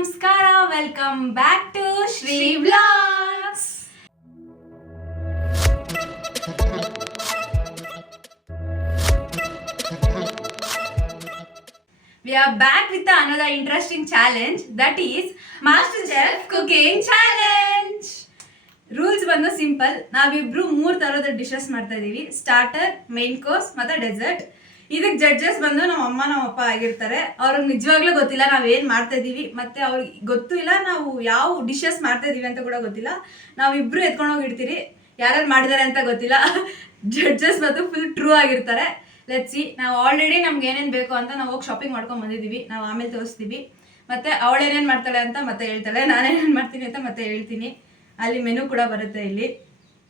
ನಮಸ್ಕಾರ, welcome back to Shri vlogs. We are back with another interesting challenge, that is MasterChef Cooking Challenge. Rules ಬಂದು simple. ನಾವಿಬ್ರು 3 ತರದ dishes ಮಾಡ್ತಾ ಇದೀವಿ, starter, main course ಮತ್ತೆ dessert. ಇದಕ್ಕೆ ಜಡ್ಜಸ್ ಬಂದು ನಮ್ಮ ಅಮ್ಮ ನಮ್ಮ ಅಪ್ಪ ಆಗಿರ್ತಾರೆ. ಅವ್ರಿಗೆ ನಿಜವಾಗ್ಲೂ ಗೊತ್ತಿಲ್ಲ ನಾವೇನ್ ಮಾಡ್ತಾ ಇದೀವಿ, ಮತ್ತೆ ಅವ್ರಿಗೆ ಗೊತ್ತೂ ಇಲ್ಲ ನಾವು ಯಾವ ಡಿಶಸ್ ಮಾಡ್ತಾ ಇದೀವಿ ಅಂತ ಕೂಡ ಗೊತ್ತಿಲ್ಲ. ನಾವಿಬ್ರು ಎತ್ಕೊಂಡು ಹೋಗಿರ್ತೀರಿ, ಯಾರ್ಯಾರು ಮಾಡಿದಾರೆ ಅಂತ ಗೊತ್ತಿಲ್ಲ. ಜಡ್ಜಸ್ ಬಂದು ಫುಲ್ ಟ್ರೂ ಆಗಿರ್ತಾರೆ. Let's see. ನಾವು ಆಲ್ರೆಡಿ ನಮ್ಗೆ ಏನೇನು ಬೇಕು ಅಂತ ನಾವು ಹೋಗಿ ಶಾಪಿಂಗ್ ಮಾಡ್ಕೊಂಡು ಬಂದಿದ್ದೀವಿ. ನಾವು ಆಮೇಲೆ ತೋರಿಸ್ತೀವಿ. ಮತ್ತೆ ಅವಳು ಏನೇನು ಮಾಡ್ತಾಳೆ ಅಂತ ಮತ್ತೆ ಹೇಳ್ತಾಳೆ, ನಾನೇನೇನು ಮಾಡ್ತೀನಿ ಅಂತ ಮತ್ತೆ ಹೇಳ್ತೀನಿ. ಅಲ್ಲಿ ಮೆನು ಕೂಡ ಬರುತ್ತೆ, ಇಲ್ಲಿ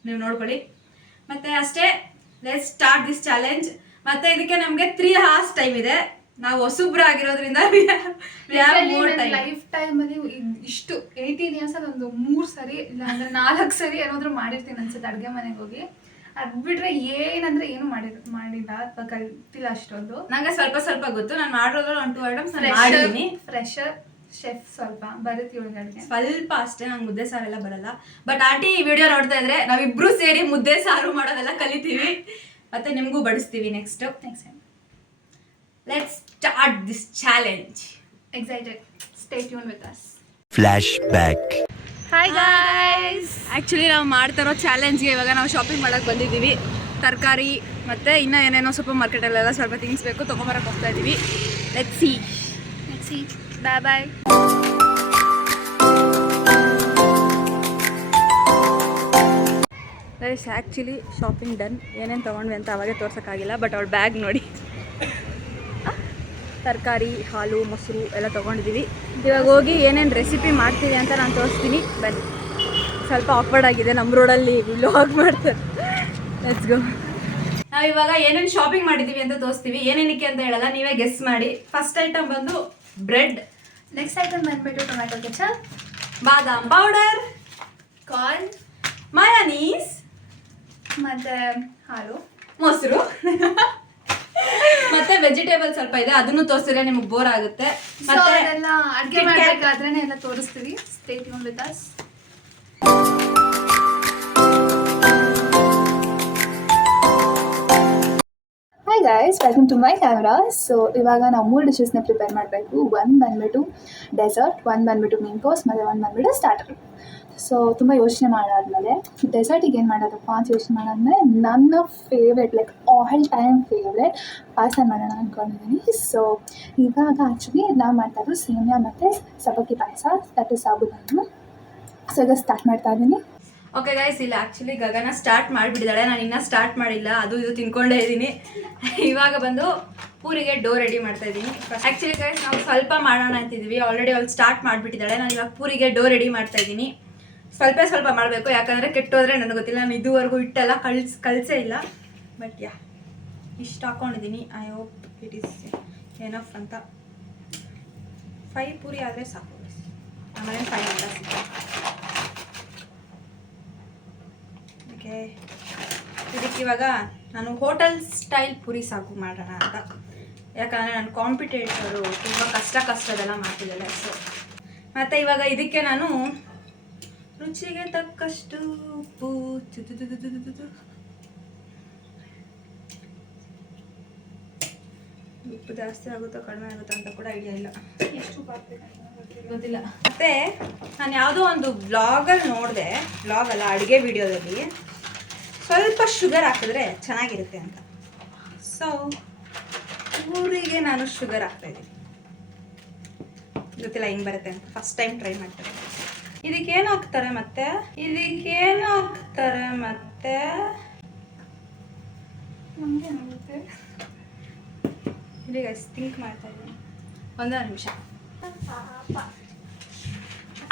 ನೀವು ನೋಡ್ಕೊಳ್ಳಿ. ಮತ್ತೆ ಅಷ್ಟೇ, ಲೆಟ್ಸ್ ಸ್ಟಾರ್ಟ್ ದಿಸ್ ಚಾಲೆಂಜ್. ಮತ್ತೆ ಇದಕ್ಕೆ ನಮಗೆ 3 hours ಟೈಮ್ ಇದೆ. ನಾವು ಹೊಸಬ್ರು ಆಗಿರೋದ್ರಿಂದ ಲೈಫ್ ಟೈಮ್ ಅಲ್ಲಿ ಇಷ್ಟು 18 years ಅಲ್ಲಿ ಒಂದು 3 ಸರಿ ಇಲ್ಲ ಅಂದ್ರೆ 4 ಸರಿ ಏನಾದ್ರು ಮಾಡಿರ್ತೀನಿ ಅನ್ಸುತ್ತೆ ಅಡ್ಗೆ ಮನೆಗೆ ಹೋಗಿ. ಅದ್ ಬಿಟ್ರೆ ಏನಂದ್ರೆ ಏನು ಮಾಡಿಲ್ಲ ಅಥವಾ ಕಲ್ತಿಲ್ಲ ಅಷ್ಟೊಂದು. ನಂಗೆ ಸ್ವಲ್ಪ ಸ್ವಲ್ಪ ಗೊತ್ತು. ನಾನು ಮಾಡಿರೋದ್ರಲ್ಲಿ 1-2 ಐಟಮ್ಸ್ ಮಾಡಿದ್ದೀನಿ. ಫ್ರೆಶರ್ ಶೆಫ್ ಸ್ವಲ್ಪ ಬರುತ್ತೆ ಒಳಗಡೆ, ಸ್ವಲ್ಪ ಅಷ್ಟೇ. ನಂಗೆ ಮುದ್ದೆ ಸಾರು ಎಲ್ಲ ಬರಲ್ಲ. ಬಟ್ ಆಂಟಿ ಈ ವಿಡಿಯೋ ನೋಡ್ತಾ ಇದ್ರೆ ನಾವಿಬ್ರು ಸೇರಿ ಮುದ್ದೆ ಸಾರು ಮಾಡೋದೆಲ್ಲ ಕಲಿತೀವಿ, ಮತ್ತೆ ನಿಮಗೂ ಬಡಿಸ್ತೀವಿ next time. Let's start this challenge. Excited, stay tune with us. Flashback. Hi guys, actually ನಾವು ಮಾಡ್ತಾರೋ ಚಾಲೆಂಜ್ಗೆ ಇವಾಗ ನಾವು ಶಾಪಿಂಗ್ ಮಾಡೋಕ್ಕೆ ಬಂದಿದ್ದೀವಿ. ತರಕಾರಿ ಮತ್ತು ಇನ್ನೂ ಏನೇನೋ ಸೂಪರ್ ಮಾರ್ಕೆಟಲ್ಲೆಲ್ಲ ಸ್ವಲ್ಪ ಥಿಂಗ್ಸ್ ಬೇಕು, ತೊಗೊಂಬರಕ್ಕೆ ಹೋಗ್ತಾ ಇದ್ದೀವಿ. Let's see. Bye bye. Guys, actually shopping done. ಏನೇನು ತೊಗೊಂಡ್ವಿ ಅಂತ ಅವಾಗೇ ತೋರ್ಸೋಕ್ಕಾಗಿಲ್ಲ, ಬಟ್ ಅವ್ಳ ಬ್ಯಾಗ್ ನೋಡಿ. ತರಕಾರಿ, ಹಾಲು, ಮೊಸರು ಎಲ್ಲ ತೊಗೊಂಡಿದ್ದೀವಿ. ಇವಾಗ ಹೋಗಿ ಏನೇನು ರೆಸಿಪಿ ಮಾಡ್ತೀವಿ ಅಂತ ನಾನು ತೋರಿಸ್ತೀನಿ, ಬನ್ನಿ. ಸ್ವಲ್ಪ ಆಕ್ವರ್ಡ್ ಆಗಿದೆ, ನಮ್ಮ ರೋಡಲ್ಲಿ ವ್ಲಾಗ್ ಮಾಡ್ತಾರೆ. Let's go. ನಾವಿವಾಗ ಏನೇನು ಶಾಪಿಂಗ್ ಮಾಡಿದ್ದೀವಿ ಅಂತ ತೋರಿಸ್ತೀವಿ. ಏನೇನಕ್ಕೆ ಅಂತ ಹೇಳಲ್ಲ, ನೀವೇ ಗೆಸ್ ಮಾಡಿ. ಫಸ್ಟ್ ಐಟಮ್ ಬಂದು ಬ್ರೆಡ್. ನೆಕ್ಸ್ಟ್ ಐಟಮ್ ಬಂದ್ಬಿಟ್ಟು ಟೊಮ್ಯಾಟೊ ಕೆಚಪ್, ಬಾದಾಮ್ ಪೌಡರ್, ಕಾರ್ನ್, ಮಯೋನೀಸ್, ಮತ್ತೆ ಹಾಲು, ಮೊಸರು ಮತ್ತೆ ವೆಜಿಟೇಬಲ್ ಸ್ವಲ್ಪ ಇದೆ, ಅದನ್ನು ತೋರಿಸಿದ್ರೆ ನಿಮಗೆ ಬೋರ್ ಆಗುತ್ತೆ. ಮತ್ತೆ ಅದೆಲ್ಲ ಅಡುಗೆ ಮಾಡಬೇಕಾದ್ರೇನೆ ಎಲ್ಲ ತೋರಿಸ್ತೀವಿ. Stay tune with us. Hi guys, welcome to my camera. So ಇವಾಗ ನಾವು 3 ಡಿಶಸ್ನ ಪ್ರಿಪೇರ್ ಮಾಡಬೇಕು. ಒಂದು ಬಂದ್ಬಿಟ್ಟು ಡೆಸರ್ಟ್, ಒಂದು ಬಂದ್ಬಿಟ್ಟು ಮೇನ್ ಕೋರ್ಸ್, ಮತ್ತು ಒಂದು ಬಂದ್ಬಿಟ್ಟು ಸ್ಟಾರ್ಟರ್. ಸೊ ತುಂಬ ಯೋಚನೆ ಮಾಡಾದ್ಮೇಲೆ ಡೆಸರ್ಟಿಗೆ ಏನು ಮಾಡೋದಪ್ಪ ಅಂತ ಯೋಚನೆ ಮಾಡಾದ್ಮೇಲೆ ನನ್ನ favourite, like all time favourite ಪಾಯಸ ಮಾಡೋಣ ಅಂದ್ಕೊಂಡಿದ್ದೀನಿ. ಸೊ ಇವಾಗ ಆ್ಯಕ್ಚುಲಿ ನಾವು ಮಾಡ್ತಾ ಇರೋದು ಸೇಮಿಯಾ ಮತ್ತು ಸಬ್ಬಕ್ಕಿ ಪಾಯಸ, ದಟ್ ಇಸ್ ಸಾಬೂದಾನ. ಸೊ ಈಗ ಸ್ಟಾರ್ಟ್ ಮಾಡ್ತಾ ಇದ್ದೀನಿ. ಓಕೆ ಗೈಸ್, ಇಲ್ಲ ಆ್ಯಕ್ಚುಲಿ ಗಗನ ಸ್ಟಾರ್ಟ್ ಮಾಡಿಬಿಟ್ಟಿದ್ದಾಳೆ, ನಾನು ಇನ್ನೂ ಸ್ಟಾರ್ಟ್ ಮಾಡಿಲ್ಲ. ಅದು ಇದು ತಿನ್ಕೊಂಡೇ ಇದ್ದೀನಿ. ಇವಾಗ ಬಂದು ಪೂರಿಗೆ ಡೋ ರೆಡಿ ಮಾಡ್ತಾ ಇದ್ದೀನಿ. ಆ್ಯಕ್ಚುಲಿ ಗೈಸ್, ನಾವು ಸ್ವಲ್ಪ ಮಾಡೋಣ ಅಂತಿದ್ವಿ. ಆಲ್ರೆಡಿ ಅವಳು ಸ್ಟಾರ್ಟ್ ಮಾಡಿಬಿಟ್ಟಿದ್ದಾಳೆ. ನಾನು ಇವಾಗ ಪೂರಿಗೆ ಡೋ ರೆಡಿ ಮಾಡ್ತಾ ಇದ್ದೀನಿ. ಸ್ವಲ್ಪ ಮಾಡಬೇಕು, ಯಾಕಂದರೆ ಕೆಟ್ಟೋದ್ರೆ ನನಗೆ ಗೊತ್ತಿಲ್ಲ. ನಾನು ಇದುವರೆಗೂ ಹಿಟ್ಟೆಲ್ಲ ಕಳಿಸೇ ಇಲ್ಲ. ಬಟ್ ಯಾ, ಇಷ್ಟು ಹಾಕ್ಕೊಂಡಿದ್ದೀನಿ. I hope it is enough ಅಂತ. 5 ಪೂರಿ ಆದರೆ ಸಾಕು. ಆಮೇಲೆ 5 ಅಂತ ಸಿಗುತ್ತೆ. ಓಕೆ, ಇದಕ್ಕಿವಾಗ ನಾನು ಹೋಟೆಲ್ ಸ್ಟೈಲ್ ಪೂರಿ ಸಾಕು ಮಾಡೋಣ ಅಂತ. ಯಾಕಂದರೆ ನಾನು ಕಾಂಪಿಟೇಟರು, ತುಂಬ ಕಷ್ಟದೆಲ್ಲ ಮಾಡ್ತಿದ್ದಾಳೆ. ಸೊ ಮತ್ತು ಇವಾಗ ಇದಕ್ಕೆ ನಾನು ರುಚಿಗೆ ತಕ್ಕಷ್ಟು ಉಪ್ಪು, ಉಪ್ಪು ಜಾಸ್ತಿ ಆಗುತ್ತೋ ಕಡಿಮೆ ಆಗುತ್ತೋ ಅಂತ ಕೂಡ ಐಡಿಯಾ ಇಲ್ಲ, ಎಷ್ಟು ಗೊತ್ತಿಲ್ಲ. ಮತ್ತು ನಾನು ಯಾವುದೋ ಒಂದು ವ್ಲಾಗಲ್ಲಿ ನೋಡಿದೆ, ವ್ಲಾಗ್ ಅಲ್ಲ ಅಡುಗೆ ವಿಡಿಯೋದಲ್ಲಿ, ಸ್ವಲ್ಪ ಶುಗರ್ ಹಾಕಿದ್ರೆ ಚೆನ್ನಾಗಿರುತ್ತೆ ಅಂತ. ಸೊ ಊರಿಗೆ ನಾನು ಶುಗರ್ ಹಾಕ್ತಾಯಿದ್ದೀನಿ. ಗೊತ್ತಿಲ್ಲ ಹೆಂಗೆ ಬರುತ್ತೆ ಅಂತ, ಫಸ್ಟ್ ಟೈಮ್ ಟ್ರೈ ಮಾಡ್ತಾರೆ. ಇದಕ್ಕೇನು ಹಾಕ್ತಾರೆ ಮತ್ತೆ ಇಲ್ಲಿ ಗೈಸ್ ಥಿಂಕ್ ಮಾಡ್ತಾ ಇದ್ದೀನಿ. 1 ನಿಮಿಷ.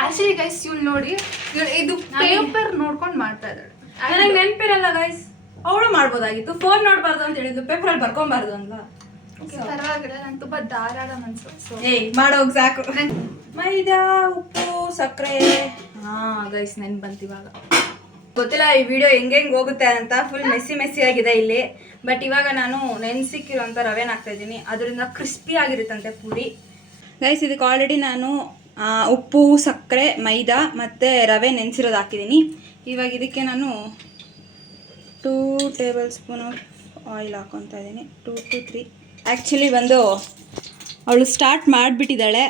ಆಕ್ಚುಲಿ ಗೈಸ್, ಇವ್ಳು ನೋಡಿ, ಇದು ಪೇಪರ್ ನೋಡ್ಕೊಂಡು ಮಾಡ್ತಾ ಇದ್ದಾಳೆ. ನನಗೆ ನೆನಪಿರಲ್ಲ ಗೈಸ್. ಅವಳು ಮಾಡ್ಬೋದಾಗಿತ್ತು, ಫೋನ್ ನೋಡಬಾರ್ದು ಅಂತ ಹೇಳಿದ್ಲು, ಪೇಪರಲ್ಲಿ ಬರ್ಕೊಬಾರ್ದು ಅಂತ. ಪರವಾಗಿಲ್ಲ, ನಂಗೆ ತುಂಬ ಧಾರಾಳ ಮನಸ್ಸು. ಸೊ ಮಾಡೋಗಿ ಸಾಕು. ಮೈದಾ, ಉಪ್ಪು, ಸಕ್ಕರೆ. ಗೈಸ್ ನೆನ್ಪು ಬಂತು ಇವಾಗ. ಗೊತ್ತಿಲ್ಲ ಈ ವಿಡಿಯೋ ಹೆಂಗೆ ಹೋಗುತ್ತೆ ಅಂತ, ಫುಲ್ ಮೆಸ್ಸಿ ಆಗಿದೆ ಇಲ್ಲಿ. ಬಟ್ ಇವಾಗ ನಾನು ನೆನೆಸಿಕ್ಕಿರೋಂಥ ರವೆನ ಹಾಕ್ತಾ ಇದ್ದೀನಿ, ಅದರಿಂದ ಕ್ರಿಸ್ಪಿ ಆಗಿರುತ್ತಂತೆ ಪೂರಿ. ಗೈಸ್ ಇದಕ್ಕೆ ಆಲ್ರೆಡಿ ನಾನು ಉಪ್ಪು, ಸಕ್ಕರೆ, ಮೈದಾ ಮತ್ತು ರವೆ ನೆನೆಸಿರೋದು ಹಾಕಿದ್ದೀನಿ. ಇವಾಗ ಇದಕ್ಕೆ ನಾನು 2 ಟೇಬಲ್ ಸ್ಪೂನ್ ಆಫ್ ಆಯಿಲ್ ಹಾಕ್ಕೊತಾ ಇದ್ದೀನಿ. 2 to 3. ಆ್ಯಕ್ಚುಲಿ ಅವಳು ಸ್ಟಾರ್ಟ್ ಮಾಡಿಬಿಟ್ಟಿದ್ದಾಳೆ,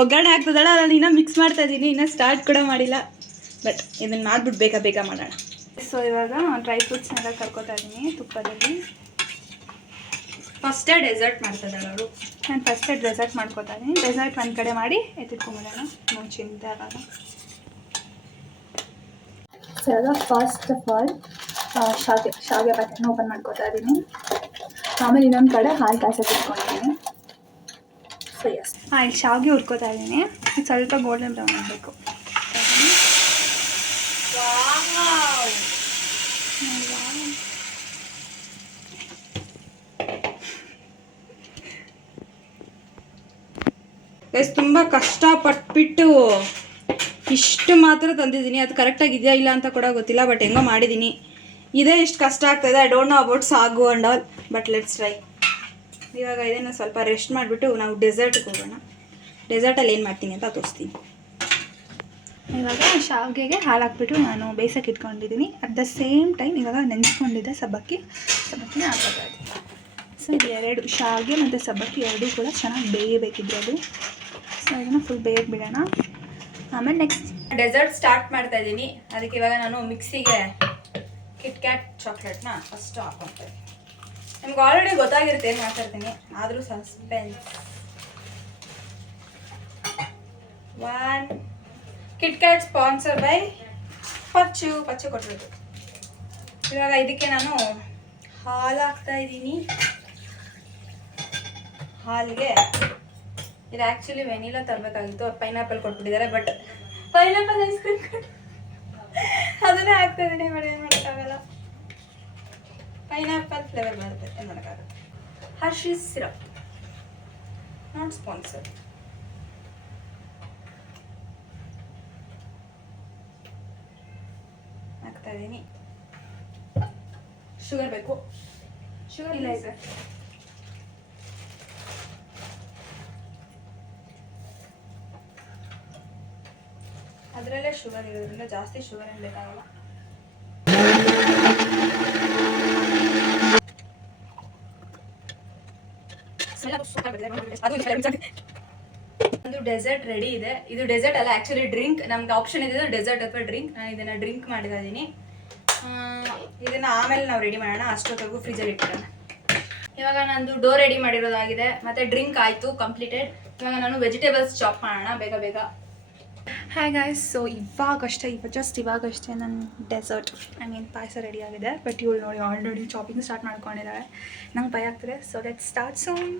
ಒಗ್ಗರಣೆ ಹಾಕ್ತಿದ್ದಾಳೆ. ಅದನ್ನು ಇನ್ನೂ ಮಿಕ್ಸ್ ಮಾಡ್ತಾ ಇದ್ದೀನಿ, ಇನ್ನೂ ಸ್ಟಾರ್ಟ್ ಕೂಡ ಮಾಡಿಲ್ಲ. ಬಟ್ ಇದನ್ನು ಮಾಡಿಬಿಟ್ಟು ಬೇಗ ಮಾಡೋಣ. ಸೊ ಇವಾಗ ಡ್ರೈ ಫ್ರೂಟ್ಸ್ನೆಲ್ಲ ಕರ್ಕೋತಾ ಇದ್ದೀನಿ ತುಪ್ಪದಲ್ಲಿ. ಫಸ್ಟೇ ಡೆಸರ್ಟ್ ಮಾಡ್ತಿದ್ದಾಳೆ ಅವಳು. ನಾನು ಫಸ್ಟೇ ಡೆಸರ್ಟ್ ಮಾಡ್ಕೋತಾ ಇದ್ದೀನಿ. ಡೆಸರ್ಟ್ ಒಂದು ಕಡೆ ಮಾಡಿ ಎತ್ತಿಟ್ಕೊಂಬಿಡೋಣ, ನಾವು ಚಿಂತೆ ಆಗಲ್ಲ. ಸೊ ಇವಾಗ ಫಸ್ಟ್ ಆಫ್ ಆಲ್ ಶಾವಿಗೆ ಪ್ಯಾಕೆಟ್ನ ಓಪನ್ ಮಾಡ್ಕೋತಾ ಇದ್ದೀನಿ. ಆಮೇಲೆ ಇನ್ನೊಂದು ಕಡೆ ಹಾಲು ಕಾಸಕ್ಕೆ ಇಟ್ಕೊಂಡಿದ್ದೀನಿ. ಸೊ ಎಸ್, ಇಲ್ಲಿ ಶಾವಿಗೆ ಹುರ್ಕೋತಾ ಇದ್ದೀನಿ. ಸ್ವಲ್ಪ ಗೋಲ್ಡನ್ ಬ್ರೌನ್ ಆಗಬೇಕು. ತುಂಬ ಕಷ್ಟಪಟ್ಬಿಟ್ಟು ಇಷ್ಟು ಮಾತ್ರ ತಂದಿದ್ದೀನಿ. ಅದು ಕರೆಕ್ಟಾಗಿ ಇದೆಯಾ ಇಲ್ಲ ಅಂತ ಕೂಡ ಗೊತ್ತಿಲ್ಲ, ಬಟ್ ಹೆಂಗೋ ಮಾಡಿದ್ದೀನಿ. ಇದೇ ಇಷ್ಟು ಕಷ್ಟ ಆಗ್ತಾಯಿದೆ. ಐ ಡೋಂಟ್ ನೋ ಅಬೌಟ್ ಸಾಗು and all, but let's try. ಇವಾಗ ಇದನ್ನು ಸ್ವಲ್ಪ ರೆಸ್ಟ್ ಮಾಡಿಬಿಟ್ಟು ನಾವು ಡೆಸರ್ಟ್ಗೆ ಹೋಗೋಣ. ಡೆಸರ್ಟಲ್ಲಿ ಏನು ಮಾಡ್ತೀನಿ ಅಂತ ತೋರಿಸ್ತೀನಿ. ಇವಾಗ ಶಾವಿಗೆಗೆ ಹಾಲು ಹಾಕ್ಬಿಟ್ಟು ನಾನು ಬೇಯಿಸೋಕೆ ಇಟ್ಕೊಂಡಿದ್ದೀನಿ. ಅಟ್ ದ ಸೇಮ್ ಟೈಮ್ ಇವಾಗ ನೆನೆಸ್ಕೊಂಡಿದ್ದೆ ಸಬ್ಬಕ್ಕಿನ ಹಾಕೋತಾ ಇದ್ದೀನಿ. ಸೊ ಇದು ಎರಡು ಶಾವಿಗೆ ಮತ್ತು ಸಬ್ಬಕ್ಕಿ ಎರಡೂ ಕೂಡ ಚೆನ್ನಾಗಿ ಬೇಯಬೇಕಿದ್ರೆ ಅದು. ಸೊ ಇದನ್ನು ಫುಲ್ ಬೇಯಕ್ಕೆ ಬಿಡೋಣ. ಆಮೇಲೆ ನೆಕ್ಸ್ಟ್ ಡೆಸರ್ಟ್ ಸ್ಟಾರ್ಟ್ ಮಾಡ್ತಾ ಇದ್ದೀನಿ. ಅದಕ್ಕೆ ಇವಾಗ ನಾನು ಮಿಕ್ಸಿಗೆ ಕಿಟ್ಕ್ಯಾಟ್ ಚಾಕ್ಲೇಟ್ನ ಫಸ್ಟು ಹಾಕ್ಕೊಳ್ತಾ ಇದ್ದೀನಿ. ನಿಮ್ಗೆ ಆಲ್ರೆಡಿ ಗೊತ್ತಾಗಿರುತ್ತೆ ಏನು ಮಾತಾಡ್ತೀನಿ, ಆದರೂ ಸಸ್ಪೆನ್ಸ್. 1 ಕಿಟ್ಕ್ಯಾಟ್ ಸ್ಪಾನ್ಸರ್ ಬೈ ಪಚ್ಚು ಕೊಟ್ಟಿರೋದು. ಇವಾಗ ಇದಕ್ಕೆ ನಾನು ಹಾಲು ಹಾಕ್ತಾ ಇದ್ದೀನಿ. ಹಾಲಿಗೆ ಇದು ಆ್ಯಕ್ಚುಲಿ ವೆನಿಲಾ ತರಬೇಕಾಗಿತ್ತು, ಅವ್ರು ಪೈನಾಪಲ್ ಕೊಟ್ಬಿಟ್ಟಿದ್ದಾರೆ. ಬಟ್ ಪೈನಾಪಲ್ ಐಸ್ ಕ್ರೀಮ್ ಅದನ್ನೇ ಹಾಕ್ತಾ ಇದ್ದೀನಿ. ಬಟ್ ಏನು ಮಾಡೋಕ್ಕಾಗಲ್ಲ, ಪೈನಾಪಲ್ ಫ್ಲೇವರ್ ಬರುತ್ತೆ, ಏನು ಮಾಡೋಕ್ಕಾಗಲ್ಲ. Hershey's syrup, not sponsor. ಹಾಕ್ತಾ ಇದ್ದೀನಿ. ಶುಗರ್ ಬೇಕು. ಶುಗರ್ ಇಲ್ಲ ಇದೆ. ಅದರಲ್ಲೇ ಶುಗರ್ ಇರೋದ್ರಿಂದ ಜಾಸ್ತಿ ಶುಗರ್ ಏನು ಬೇಕಾಗಲ್ಲ. ಒಂದು ಡೆಸರ್ಟ್ ರೆಡಿ ಇದೆ. ಇದು ಡೆಸರ್ಟ್ ಅಲ್ಲ, ಆ್ಯಕ್ಚುಲಿ ಡ್ರಿಂಕ್. ನಮ್ಗೆ ಆಪ್ಷನ್ ಇದೆ ಡೆಸರ್ಟ್ ಅಥವಾ ಡ್ರಿಂಕ್. ನಾನು ಇದನ್ನು ಡ್ರಿಂಕ್ ಮಾಡಿತಾ ಇದ್ದೀನಿ. ಇದನ್ನು ಆಮೇಲೆ ನಾವು ರೆಡಿ ಮಾಡೋಣ, ಅಷ್ಟೊತ್ತಿಗೂ ಫ್ರಿಜ್ಜಲ್ಲಿ ಇಟ್ಟಿರೋಣ. ಇವಾಗ ನಂದು ಡೋ ರೆಡಿ ಮಾಡಿರೋದಾಗಿದೆ, ಮತ್ತು ಡ್ರಿಂಕ್ ಆಯಿತು ಕಂಪ್ಲೀಟೆಡ್. ಇವಾಗ ನಾನು ವೆಜಿಟೇಬಲ್ಸ್ ಚಾಪ್ ಮಾಡೋಣ ಬೇಗ. ಹಾಯ್ ಗಾಯ್ಸ್, ಸೊ ಇವಾಗಷ್ಟೇ ನನ್ನ ಡೆಸರ್ಟ್ ಪಾಯಸ ರೆಡಿ ಆಗಿದೆ. ಬಟ್ ಇವಳು ನೋಡಿ ಆಲ್ರೆಡಿ ಚಾಪಿಂಗ್ ಸ್ಟಾರ್ಟ್ ಮಾಡ್ಕೊಂಡಿದ್ದಾಳೆ. ನಂಗೆ ಭಯ ಆಗ್ತಿದೆ. So let start soon.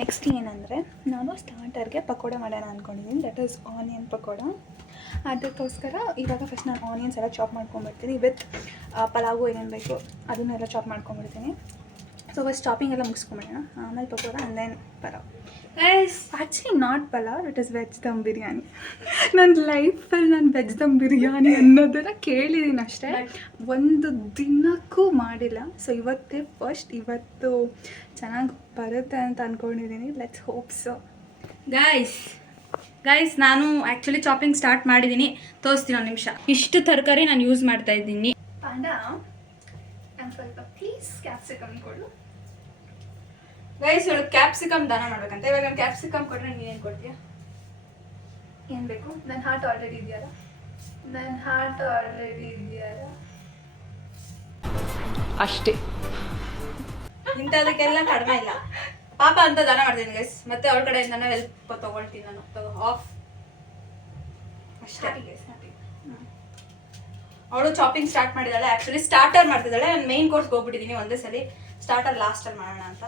Next ಏನಂದರೆ, ನಾನು ಸ್ಟಾರ್ಟರ್ಗೆ ಪಕೋಡ ಮಾಡೋಣ ಅಂದ್ಕೊಂಡಿದ್ದೀನಿ. That is onion pakoda. ಅದಕ್ಕೋಸ್ಕರ ಇವಾಗ ಫಸ್ಟ್ ನಾನು ಆನಿಯನ್ಸ್ ಎಲ್ಲ ಚಾಪ್ ಮಾಡ್ಕೊಂಡ್ಬಿಡ್ತೀನಿ. ವಿತ್ ಪಲಾವು ಏನೇನು ಬೇಕು ಅದನ್ನೆಲ್ಲ ಚಾಪ್ ಮಾಡ್ಕೊಂಡ್ಬಿಡ್ತೀನಿ. ಸೊ ಫಸ್ಟ್ ಚಾಪಿಂಗ್ ಎಲ್ಲ ಮುಗಿಸ್ಕೊಂಬಿಡೋಣ, ಆಮೇಲೆ pakoda and then pulao. Actually not pulao, it is veg dum biryani. ನನ್ನ ಲೈಫಲ್ಲಿ ನಾನು ವೆಜ್ ದಮ್ ಬಿರಿಯಾನಿ ಅನ್ನೋದನ್ನು ಕೇಳಿದ್ದೀನಿ ಅಷ್ಟೇ, ಒಂದು ದಿನಕ್ಕೂ ಮಾಡಿಲ್ಲ. ಸೊ ಇವತ್ತೇ ಫಸ್ಟ್, ಇವತ್ತು ಚೆನ್ನಾಗಿ ಬರುತ್ತೆ ಅಂತ ಅಂದ್ಕೊಂಡಿದ್ದೀನಿ. Let's hope so. ಗೈಸ್ ನಾನು ಆ್ಯಕ್ಚುಲಿ ಚಾಪಿಂಗ್ ಸ್ಟಾರ್ಟ್ ಮಾಡಿದ್ದೀನಿ, ತೋರಿಸ್ತೀನಿ ಒಂದು ನಿಮಿಷ. ಇಷ್ಟು ತರಕಾರಿ ನಾನು ಯೂಸ್ ಮಾಡ್ತಾ ಇದ್ದೀನಿ. ಪಾಂಡ ನಾನು ಸ್ವಲ್ಪ ಪ್ಲೀಸ್ ಕ್ಯಾಪ್ಸಿಕಮ್ ಕೊಡು. ಗೈಸ್ ಇವಳು ಕ್ಯಾಪ್ಸಿಕಮ್ ದಾನ ಮಾಡ್ಬೇಕಂತ. ಇವಾಗ ನಾನು ಕ್ಯಾಪ್ಸಿಕಮ್ ಕೊಟ್ಟರೆ ನೀನೇನು ಕೊಡ್ತೀಯ? ಏನು ಬೇಕು? ನನ್ನ ಹಾರ್ಟ್ ಆಲ್ರೆಡಿ ಇದೆಯಲ್ಲ. ಅಷ್ಟೇ, ಇಂಥದಕ್ಕೆಲ್ಲ ಕಡಿಮೆ ಇಲ್ಲ. ಪಾಪ ಅಂತ ದಾನ ಮಾಡ್ತೀನಿ ಗೈಸ್. ಮತ್ತೆ ಅವಳ ಕಡೆಯಿಂದ ಹೆಲ್ಪ್ ತೊಗೊಳ್ತೀನಿ ನಾನು. ಆಫ್ ಅಷ್ಟೇ. ಅವಳು ಚಾಪಿಂಗ್ ಸ್ಟಾರ್ಟ್ ಮಾಡಿದ್ದಾಳೆ. ಆ್ಯಕ್ಚುಲಿ ಸ್ಟಾರ್ಟರ್ ಮಾಡ್ತಿದ್ದಾಳೆ. ನಾನು ಮೇನ್ ಕೋರ್ಸ್ಗೆ ಹೋಗ್ಬಿಟ್ಟಿದ್ದೀನಿ ಒಂದೇ ಸಲ. ಸ್ಟಾರ್ಟರ್ ಲಾಸ್ಟಲ್ಲಿ ಮಾಡೋಣ ಅಂತ.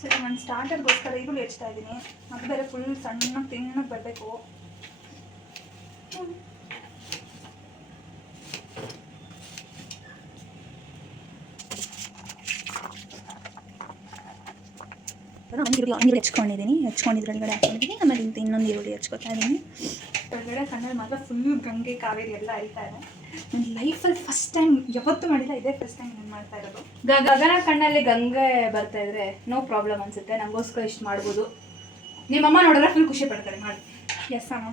ಸರಿ, ನಾನು ಸ್ಟಾರ್ಟರ್ಗೋಸ್ಕರ ಈರುಳ್ಳಿ ಹೆಚ್ಚ್ತಾ ಇದ್ದೀನಿ. ಅದು ಬೇರೆ ಫುಲ್ ಸಣ್ಣಗೆ ತಿನ್ನಕ್ಕೆ ಬರಬೇಕು. ಈರುಳ್ಳಿ ಹೆಚ್ಕೊಂಡಿದ್ರೊಳಗಡೆ ಹಾಕೊಂಡಿದ್ದೀನಿ. ಆಮೇಲೆ ಇನ್ನೊಂದು ಈರುಳ್ಳಿ ಹೆಚ್ಕೊತಾ ಇದ್ದೀನಿ. ಒಳಗಡೆ ಕಣ್ಣಲ್ಲಿ ಮಾತ್ರ ಫುಲ್ ಗಂಗೆ ಕಾವೇರಿ ಎಲ್ಲ ಹರಿತಾ ಇದೆ. ನನ್ನ ಲೈಫಲ್ಲಿ ಫಸ್ಟ್ ಟೈಮ್ ಯಾವತ್ತೂ ಮಾಡಿಲ್ಲ, ಇದೇ ಫಸ್ಟ್ ಟೈಮ್ ನಾನು ಮಾಡ್ತಾ ಇರೋದು. ಗಗನ ಕಣ್ಣಲ್ಲಿ ಗಂಗೆ ಬರ್ತಾ ಇದ್ರೆ ನೋ ಪ್ರಾಬ್ಲಮ್ ಅನ್ಸುತ್ತೆ. ನಂಗೋಸ್ಕರ ಇಷ್ಟು ಮಾಡ್ಬೋದು. ನಿಮ್ಮಮ್ಮ ನೋಡಿದ್ರೆ ಫುಲ್ ಖುಷಿ ಪಡ್ತಾರೆ ಮಾಡಿ. ಎಸ್ ಅಮ್ಮ,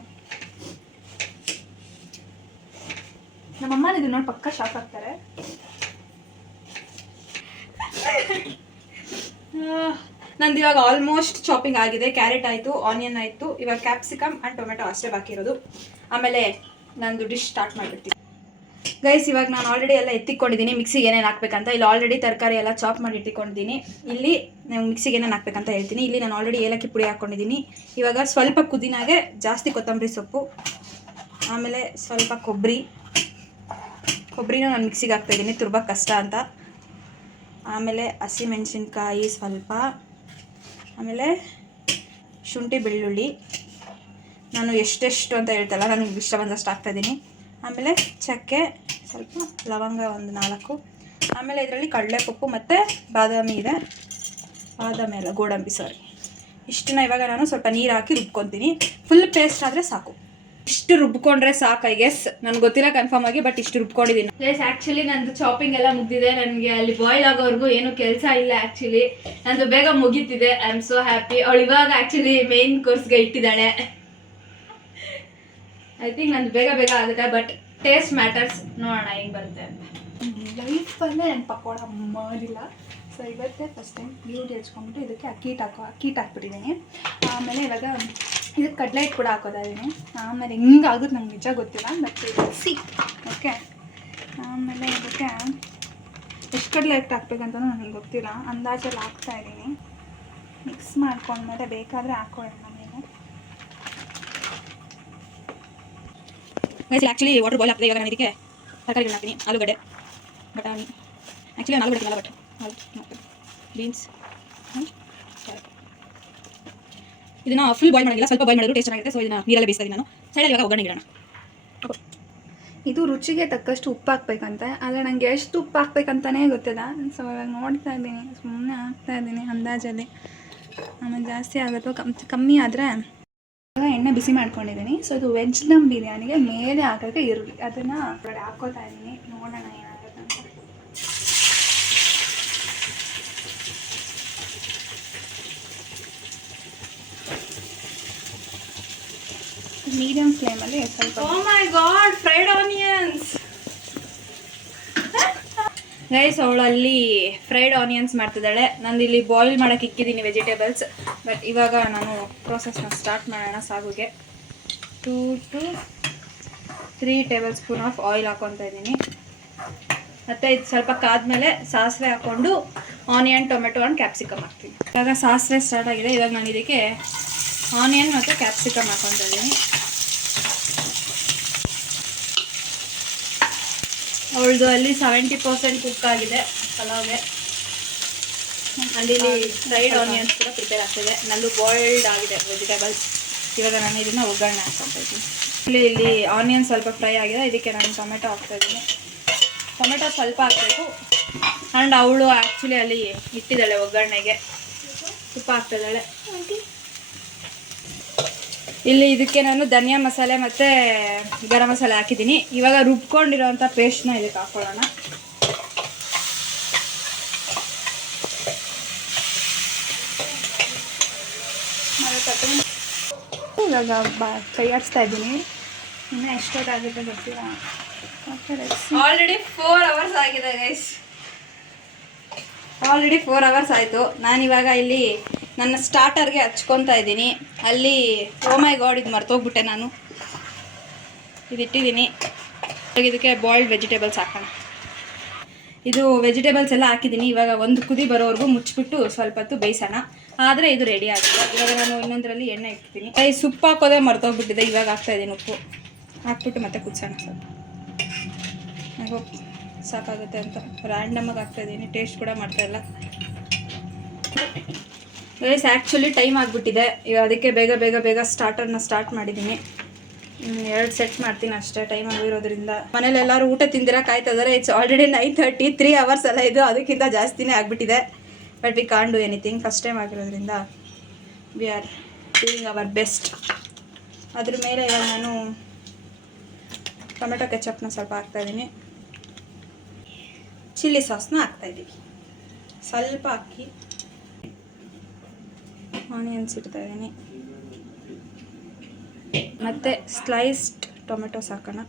ನಮ್ಮಮ್ಮ ಇದು ನೋಡಿ ಪಕ್ಕ ಶಾಕ್ ಆಗ್ತಾರೆ. ನಂದು ಇವಾಗ ಆಲ್ಮೋಸ್ಟ್ ಶಾಪಿಂಗ್ ಆಗಿದೆ. ಕ್ಯಾರೆಟ್ ಆಯಿತು, ಆನಿಯನ್ ಆಯಿತು, ಇವಾಗ ಕ್ಯಾಪ್ಸಿಕಮ್ ಆ್ಯಂಡ್ ಟೊಮೆಟೊ ಅಷ್ಟೇ ಬಾಕಿ ಇರೋದು. ಆಮೇಲೆ ನಂದು ಡಿಶ್ ಸ್ಟಾರ್ಟ್ ಮಾಡಿಬಿಡ್ತೀನಿ ಗೈಸ್. ಇವಾಗ ನಾನು ಆಲ್ರೆಡಿ ಎಲ್ಲ ಎತ್ತಿಕೊಂಡಿದ್ದೀನಿ ಮಿಕ್ಸಿಗೆ ಏನೇನು ಹಾಕ್ಬೇಕಂತ. ಇಲ್ಲಿ ಆಲ್ರೆಡಿ ತರಕಾರಿ ಎಲ್ಲ ಚಾಪ್ ಮಾಡಿ ಇಟ್ಟಿಕೊಂಡಿದ್ದೀನಿ. ಇಲ್ಲಿ ನಾನು ಮಿಕ್ಸಿಗೆ ಏನೇನು ಹಾಕ್ಬೇಕಂತ ಹೇಳ್ತೀನಿ. ಇಲ್ಲಿ ನಾನು ಆಲ್ರೆಡಿ ಏಲಕ್ಕಿ ಪುಡಿ ಹಾಕ್ಕೊಂಡಿದ್ದೀನಿ. ಇವಾಗ ಸ್ವಲ್ಪ ಕುದಿನಾಗೆ ಜಾಸ್ತಿ ಕೊತ್ತಂಬರಿ ಸೊಪ್ಪು, ಆಮೇಲೆ ಸ್ವಲ್ಪ ಕೊಬ್ಬರಿನೂ ನಾನು ಮಿಕ್ಸಿಗೆ ಹಾಕ್ತಾಯಿದ್ದೀನಿ ತುರ್ಬಕ್ಕೆ ಕಷ್ಟ ಅಂತ. ಆಮೇಲೆ ಹಸಿಮೆಣಸಿನ್ಕಾಯಿ ಸ್ವಲ್ಪ, ಆಮೇಲೆ ಶುಂಠಿ ಬೆಳ್ಳುಳ್ಳಿ ನಾನು ಎಷ್ಟೆಷ್ಟು ಅಂತ ಹೇಳ್ತಲ್ಲ, ನನಗೆ ಇಷ್ಟ ಬಂದಷ್ಟು ಹಾಕ್ತಾಯಿದ್ದೀನಿ. ಆಮೇಲೆ ಚಕ್ಕೆ ಸ್ವಲ್ಪ, ಲವಂಗ ಒಂದು 4, ಆಮೇಲೆ ಇದರಲ್ಲಿ ಕಡಲೆಪಪ್ಪು ಮತ್ತು ಬಾದಾಮಿ ಇದೆ, ಬಾದಾಮಿ ಅಲ್ಲ ಗೋಡಂಬಿ ಸಾರಿ. ಇಷ್ಟನ್ನ ಇವಾಗ ನಾನು ಸ್ವಲ್ಪ ನೀರು ಹಾಕಿ ರುಬ್ಕೊತೀನಿ. ಫುಲ್ ಪೇಸ್ಟ್ ಆದರೆ ಸಾಕು. ಇಷ್ಟು ರುಬ್ಕೊಂಡ್ರೆ ಸಾಕು ಐ ಗೆಸ್, ನನಗೆ ಗೊತ್ತಿಲ್ಲ ಕನ್ಫರ್ಮ್ ಆಗಿ, ಬಟ್ ಇಷ್ಟು ರುಬ್ಕೊಂಡಿದ್ದೀನಿ. ಪ್ಲೇಸ್ ಆ್ಯಕ್ಚುಲಿ ನಂದು ಶಾಪಿಂಗ್ ಎಲ್ಲ ಮುಗಿದಿದೆ. ನನಗೆ ಅಲ್ಲಿ ಬಾಯ್ಲ್ ಆಗೋವರೆಗೂ ಏನು ಕೆಲಸ ಇಲ್ಲ. ಆ್ಯಕ್ಚುಲಿ ನಂದು ಬೇಗ ಮುಗೀತಿದೆ. I am so happy. ಅವಳು ಇವಾಗ ಆ್ಯಕ್ಚುಲಿ ಮೇನ್ ಕೋರ್ಸ್ಗೆ ಇಟ್ಟಿದ್ದಾಳೆ. ಐ ಥಿಂಕ್ ನಂದು ಬೇಗ ಆಗುತ್ತೆ, ಬಟ್ ಟೇಸ್ಟ್ ಮ್ಯಾಟರ್ಸ್. ನೋಡೋಣ ಹೆಂಗೆ ಬರುತ್ತೆ ಅಂತ. ಲೈಫಲ್ಲೇ ನಾನು ಪಕೋಡ ಮಾಡಿಲ್ಲ. ಸೊ ಇವತ್ತೇ ಫಸ್ಟ್ ಟೈಮ್ ಬ್ಯೂಟಿ ಹಚ್ಕೊಂಡ್ಬಿಟ್ಟು ಇದಕ್ಕೆ ಅಕ್ಕಿ ಹಾಕ್ಬಿಟ್ಟಿದ್ದೀನಿ. ಆಮೇಲೆ ಇವಾಗ ಇದಕ್ಕೆ ಕಡಲೆ ಹಿಟ್ಟು ಕೂಡ ಹಾಕೋತಾ ಇದ್ದೀನಿ. ಆಮೇಲೆ ಹಿಂಗಾಗುತ್ತೆ ನಂಗೆ ನಿಜ ಗೊತ್ತಿಲ್ಲ, ಬಟ್ ಸಿ ಓಕೆ. ಆಮೇಲೆ ಇದಕ್ಕೆ ಎಷ್ಟು ಕಡಲೆ ಹಿಟ್ಟು ಹಾಕ್ಬೇಕಂತಲೂ ನನಗೆ ಗೊತ್ತಿಲ್ಲ, ಅಂದಾಜಲ್ಲಿ ಹಾಕ್ತಾಯಿದ್ದೀನಿ. ಮಿಕ್ಸ್ ಮಾಡ್ಕೊಂಡ್ಮೇಲೆ ಬೇಕಾದರೆ ಹಾಕೊಳ್ಳೋಣ. ಆ್ಯಕ್ಚುಲಿ ವಾಟರ್ ಬಾಯ್ಲ್ ಹಾಕಿದೆ. ಇವಾಗ ನಾನು ಇದಕ್ಕೆ ತರಕಾರಿಗಳನ್ನ ಹಾಕ್ತೀನಿ. ಆಲೂಗಡ್ಡೆ, ಬಟಾಣಿ, ಆ್ಯಕ್ಚುಲಿ ನಾನು ಆಲೂಗಡ್ಡೆ ಬಟ್ ಬೀನ್ಸ್, ಇದನ್ನು ಫುಲ್ ಬಾಯ್ಲ್ ಮಾಡೋದಿಲ್ಲ, ಸ್ವಲ್ಪ ಬಾಯ್ಲ್ ಮಾಡಿದ್ರು ಟೇಸ್ಟ್ ಚೆನ್ನಾಗಿರುತ್ತೆ. ಸೊ ಇದನ್ನು ನೀರಲ್ಲಿ ಬೇಯಿಸ್ತಾ ಇದ್ದೀನಿ ನಾನು. ಸೈಡಲ್ಲಿ ಇವಾಗ ಒಗ್ಗರಣೆ ಇಡೋಣ. ಇದು ರುಚಿಗೆ ತಕ್ಕಷ್ಟು ಉಪ್ಪು ಹಾಕ್ಬೇಕಂತೆ, ಆದರೆ ನನಗೆ ಎಷ್ಟು ಉಪ್ಪು ಹಾಕ್ಬೇಕಂತಲೇ ಗೊತ್ತಿಲ್ಲ. ಸೊ ಇವಾಗ ನೋಡ್ತಾ ಇದ್ದೀನಿ, ಸುಮ್ಮನೆ ಹಾಕ್ತಾಯಿದ್ದೀನಿ ಅಂದಾಜಲ್ಲಿ. ಆಮೇಲೆ ಜಾಸ್ತಿ ಆಗುತ್ತೋ ಕಮ್ಮಿ ಆದರೆ ಇವಾಗ ಎಣ್ಣೆ ಬಿಸಿ ಮಾಡ್ಕೊಂಡಿದ್ದೀನಿ. ಸೊ ಇದು ವೆಜ್ ದಮ್ ಬಿರಿಯಾನಿಗೆ ಮೇಲೆ ಹಾಕೋಕ್ಕೆ ಈರುಳ್ಳಿ ಅದನ್ನು ಹೊರಗಡೆ ಹಾಕ್ಕೋತಾ ಇದ್ದೀನಿ. ನೋಡೋಣ ಏನಾಗುತ್ತೆ ಅಂತ. ಮೀಡಿಯಂ ಫ್ಲೇಮಲ್ಲಿ ಸ್ವಲ್ಪ. ಓ ಮೈ ಗಾಡ್, ಫ್ರೈಡ್ ಆನಿಯನ್ಸ್ ಗೈಸ್. ಅವಳಲ್ಲಿ ಫ್ರೈಡ್ ಆನಿಯನ್ಸ್ ಮಾಡ್ತಿದ್ದಾಳೆ. ನಂದು ಇಲ್ಲಿ ಬಾಯ್ಲ್ ಮಾಡೋಕ್ಕೆ ಇಕ್ಕಿದ್ದೀನಿ ವೆಜಿಟೇಬಲ್ಸ್. ಬಟ್ ಇವಾಗ ನಾನು ಪ್ರೋಸೆಸ್ನ ಸ್ಟಾರ್ಟ್ ಮಾಡೋಣ. ಸಾಗುಗೆ 2 to 3 table spoon of oil ಹಾಕ್ಕೊತಾ ಇದ್ದೀನಿ. ಮತ್ತು ಇದು ಸ್ವಲ್ಪ ಕಾದ್ಮೇಲೆ ಸಾಸಿವೆ ಹಾಕ್ಕೊಂಡು ಆನಿಯನ್, ಟೊಮೆಟೊ ಆ್ಯಂಡ್ ಕ್ಯಾಪ್ಸಿಕಮ್ ಹಾಕ್ತೀನಿ. ಇವಾಗ ಸಾಸಿವೆ ಸ್ಟಾರ್ಟ್ ಆಗಿದೆ. ಇವಾಗ ನಾನು ಇದಕ್ಕೆ ಆನಿಯನ್ ಮತ್ತು ಕ್ಯಾಪ್ಸಿಕಮ್ ಹಾಕ್ಕೊತಾ ಇದ್ದೀನಿ. ಅವಳದು ಅಲ್ಲಿ 70% ಕುಕ್ ಆಗಿದೆ ಪಲಾವ್ಗೆ. ಅಲ್ಲಿ ಫ್ರೈಡ್ ಆನಿಯನ್ಸ್ ಕೂಡ ಪ್ರಿಪೇರ್ ಆಗ್ತಿದೆ. ನಂದು ಬಾಯ್ಲ್ಡ್ ಆಗಿದೆ ವೆಜಿಟೇಬಲ್ಸ್. ಇವಾಗ ನಾನು ಇದನ್ನು ಒಗ್ಗರಣೆ ಹಾಕ್ಕೊತಾ ಇದ್ದೀನಿ. ಇಲ್ಲಿ ಆನಿಯನ್ ಸ್ವಲ್ಪ ಫ್ರೈ ಆಗಿದೆ. ಇದಕ್ಕೆ ನಾನು ಟೊಮೆಟೊ ಹಾಕ್ತಾಯಿದ್ದೀನಿ. ಟೊಮೆಟೊ ಸ್ವಲ್ಪ ಹಾಕಬೇಕು. ಆ್ಯಂಡ್ ಅವಳು ಆ್ಯಕ್ಚುಲಿ ಅಲ್ಲಿ ಇಟ್ಟಿದ್ದಾಳೆ ಒಗ್ಗರಣೆಗೆ, ತುಪ್ಪ ಹಾಕ್ತಿದ್ದಾಳೆ. ಇಲ್ಲಿ ಇದಕ್ಕೆ ನಾನು ಧನಿಯಾ ಮಸಾಲೆ ಮತ್ತು ಗರಂ ಮಸಾಲೆ ಹಾಕಿದ್ದೀನಿ. ಇವಾಗ ರುಬ್ಕೊಂಡಿರೋಂಥ ಪೇಸ್ಟ್ನ ಇದಕ್ಕೆ ಹಾಕ್ಕೊಳ್ಳೋಣ. ಇವಾಗ ಕೈ ಆಡಿಸ್ತಾ ಇದ್ದೀನಿ. ಇನ್ನೂ ಎಷ್ಟೊತ್ತಾಗುತ್ತೆ ಗೊತ್ತಿಲ್ಲ. ಆಲ್ರೆಡಿ 4 hours ಆಗಿದೆ ಗೈಸ್. ಆಲ್ರೆಡಿ 4 hours ಆಯಿತು. ನಾನಿವಾಗ ಇಲ್ಲಿ ನನ್ನ ಸ್ಟಾರ್ಟರ್ಗೆ ಹಚ್ಕೊತಾ ಇದ್ದೀನಿ. ಅಲ್ಲಿ ಓ ಮೈ ಗಾಡ್, ಇದು ಮರ್ತೋಗ್ಬಿಟ್ಟೆ ನಾನು. ಇದಿಟ್ಟಿದ್ದೀನಿ. ಇದಕ್ಕೆ ಬಾಯ್ಲ್ಡ್ ವೆಜಿಟೇಬಲ್ಸ್ ಹಾಕೋಣ. ಇದು ವೆಜಿಟೇಬಲ್ಸ್ ಎಲ್ಲ ಹಾಕಿದ್ದೀನಿ. ಇವಾಗ ಒಂದು ಕುದಿ ಬರೋವರೆಗೂ ಮುಚ್ಚಿಬಿಟ್ಟು ಸ್ವಲ್ಪ ಹೊತ್ತು ಬೇಯಿಸೋಣ. ಆದರೆ ಇದು ರೆಡಿ ಆಗಿದೆ. ಇವಾಗ ನಾನು ಇನ್ನೊಂದರಲ್ಲಿ ಎಣ್ಣೆ ಇಡ್ತೀನಿ. ಉಪ್ಪು ಹಾಕೋದೇ ಮರ್ತೋಗ್ಬಿಟ್ಟಿದೆ. ಇವಾಗ ಹಾಕ್ತಾಯಿದ್ದೀನಿ. ಉಪ್ಪು ಹಾಕ್ಬಿಟ್ಟು ಮತ್ತೆ ಕುದಿಸೋಣ. ಸ್ವಲ್ಪ ಸಾಕಾಗುತ್ತೆ ಅಂತ ರ್ಯಾಂಡಮಾಗಿ ಹಾಕ್ತಾಯಿದ್ದೀನಿ. ಟೇಸ್ಟ್ ಕೂಡ ಮಾಡ್ತಾಯಿಲ್ಲ ಗೈಸ್. ಆ್ಯಕ್ಚುಲಿ ಟೈಮ್ ಆಗಿಬಿಟ್ಟಿದೆ. ಇವಾಗ ಅದಕ್ಕೆ ಬೇಗ ಸ್ಟಾರ್ಟರ್ನ ಸ್ಟಾರ್ಟ್ ಮಾಡಿದ್ದೀನಿ. 2 ಸೆಟ್ ಮಾಡ್ತೀನಿ ಅಷ್ಟೇ, ಟೈಮ್ ಆಗಿರೋದ್ರಿಂದ. ಮನೇಲಿ ಎಲ್ಲರೂ ಊಟ ತಿಂದಿರ ಕಾಯ್ತಾ ಇದ್ದಾರೆ. It's already 9:30. 3 hours ಅಲ್ಲ ಇದು, ಅದಕ್ಕಿಂತ ಜಾಸ್ತಿನೇ ಆಗಿಬಿಟ್ಟಿದೆ. But we can't do anything. First time ಆಗಿರೋದ್ರಿಂದ we are doing our best. ಅದ್ರ ಮೇಲೆ ಇವಾಗ ನಾನು ಟೊಮೆಟೊ ಕೆಚಪ್ನ ಸ್ವಲ್ಪ ಹಾಕ್ತಾಯಿದ್ದೀನಿ, ಚಿಲ್ಲಿ ಸಾಸ್ನ ಹಾಕ್ತಾಯಿದ್ದೀವಿ, ಸ್ವಲ್ಪ ಹಾಕಿ ಆನಿಯನ್ಸ್ ಇಡ್ತಾಯಿದ್ದೀನಿ, ಮತ್ತು ಸ್ಲೈಸ್ಡ್ ಟೊಮೆಟೊಸ್ ಹಾಕೋಣ.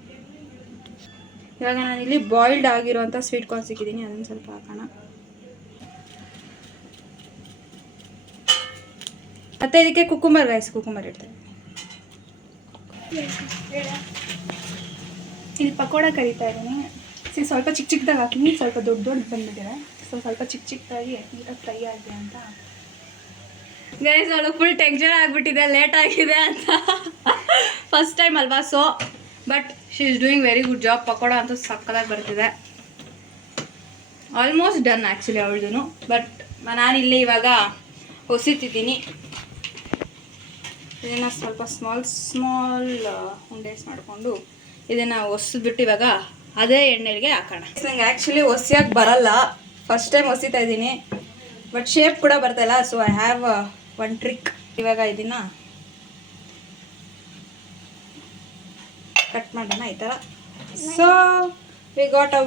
ಇವಾಗ ನಾನಿಲ್ಲಿ ಬಾಯ್ಲ್ಡ್ ಆಗಿರೋಂಥ ಸ್ವೀಟ್ ಕಾರ್ನ್ ಸಿಕ್ಕಿದ್ದೀನಿ, ಅದನ್ನು ಸ್ವಲ್ಪ ಹಾಕೋಣ. ಮತ್ತು ಇದಕ್ಕೆ ಕುಕುಂಬರ್ ಇಡ್ತಾಯಿದ್ದೀನಿ. ಇಲ್ಲಿ ಪಕೋಡ ಕರಿತಾ ಇದ್ದೀನಿ. ಸ್ವಲ್ಪ ಚಿಕ್ಕ ಚಿಕ್ಕದಾಗಿ ಹಾಕ್ತೀನಿ, ಸ್ವಲ್ಪ ದೊಡ್ಡ ಬಂದ್ಬಿಟ್ಟಿದೆ. ಸ್ವಲ್ಪ ಚಿಕ್ಕದಾಗಿ ನೀಟಾಗಿ ಫ್ರೈ ಆಗಿದೆ ಅಂತ. ಗೈಸ್ ಅವಳು ಫುಲ್ ಟೆನ್ಷನ್ ಆಗಿಬಿಟ್ಟಿದೆ, ಲೇಟ್ ಆಗಿದೆ ಅಂತ. ಫಸ್ಟ್ ಟೈಮ್ ಅಲ್ವಾ, so but she is doing very good job. Pakoda ಅಂತೂ ಸಕ್ಕದಾಗಿ ಬರ್ತಿದೆ. ಆಲ್ಮೋಸ್ಟ್ ಡನ್ ಆ್ಯಕ್ಚುಲಿ ಅವಳದು. ಬಟ್ ನಾನಿಲ್ಲಿ ಇವಾಗ ಹೊಸಿತಿದ್ದೀನಿ. ಇದನ್ನು ಸ್ವಲ್ಪ ಸ್ಮಾಲ್ ಉಂಡೇಸ್ ಮಾಡಿಕೊಂಡು ಇದನ್ನು ಹೊಸಿದ್ಬಿಟ್ಟು ಇವಾಗ ಅದೇ ಎಣ್ಣೆಗೆ ಹಾಕೋಣ. ನಂಗೆ ಆ್ಯಕ್ಚುಲಿ ಹೊಸಿಯಾಗಿ ಬರಲ್ಲ, ಫಸ್ಟ್ ಟೈಮ್ ಹೊಸಿತಾ ಇದ್ದೀನಿ. ಬಟ್ ಶೇಪ್ ಕೂಡ ಬರ್ತಾಯಿಲ್ಲ, so I have one trick. ಇವಾಗ ಇದನ್ನು ಕಟ್ ಮಾಡೋಣ ಈ ಥರ. ಸೊ ವಿ ಗಾಟ್ ಅ